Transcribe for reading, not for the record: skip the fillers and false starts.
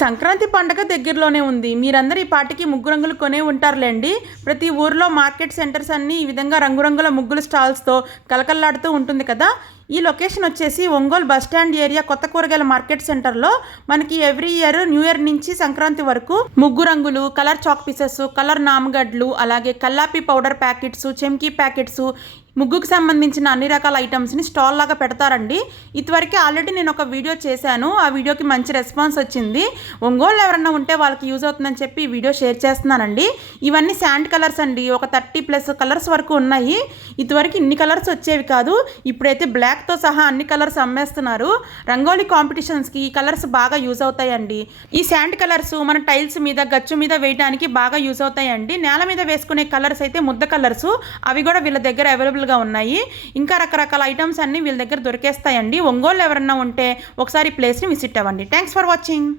సంక్రాంతి పండగ దగ్గరలోనే ఉంది. మీరందరూ ఈ పాటికి ముగ్గు రంగులు కొనే ఉంటారులేండి. ప్రతి ఊర్లో మార్కెట్ సెంటర్స్ అన్నీ ఈ విధంగా రంగురంగుల ముగ్గుల స్టాల్స్తో కలకల్లాడుతూ ఉంటుంది కదా. ఈ లొకేషన్ వచ్చేసి ఒంగోలు బస్ స్టాండ్ ఏరియా కొత్త కూరగాయల మార్కెట్ సెంటర్లో మనకి ఎవ్రీ ఇయర్ న్యూ ఇయర్ నుంచి సంక్రాంతి వరకు ముగ్గు రంగులు, కలర్ చాక్ పీసెస్, కలర్ నామగడ్లు, అలాగే కల్లాపి పౌడర్ ప్యాకెట్స్, చెమ్కీ ప్యాకెట్స్, ముగ్గుకు సంబంధించిన అన్ని రకాల ఐటమ్స్ని స్టాల్ లాగా పెడతారండి. ఇదివరకు ఆల్రెడీ నేను ఒక వీడియో చేశాను. ఆ వీడియోకి మంచి రెస్పాన్స్ వచ్చింది. ఒంగోలు ఎవరన్నా ఉంటే వాళ్ళకి యూజ్ అవుతుందని చెప్పి ఈ వీడియో షేర్ చేస్తున్నానండి. ఇవన్నీ శాండ్ కలర్స్ అండి. ఒక 30+ కలర్స్ వరకు ఉన్నాయి. ఇదివరకు ఇన్ని కలర్స్ వచ్చేవి కాదు. ఇప్పుడైతే బ్లాక్తో సహా అన్ని కలర్స్ అమ్మేస్తున్నారు. రంగోలీ కాంపిటీషన్స్కి ఈ కలర్స్ బాగా యూజ్ అవుతాయండి. ఈ శాండ్ కలర్స్ మన టైల్స్ మీద, గచ్చు మీద వేయడానికి బాగా యూజ్ అవుతాయండి. నేల మీద వేసుకునే కలర్స్ అయితే ముద్ద కలర్స్, అవి కూడా వీళ్ళ దగ్గర అవైలబుల్ గా ఉన్నాయి. ఇంకా రకరకాల ఐటమ్స్ అన్ని వీళ్ళ దగ్గర దొరికేస్తాయండి. ఒంగోలు ఎవరన్నా ఉంటే ఒకసారి ప్లేస్ని విజిట్ అవ్వండి. Thanks for watching.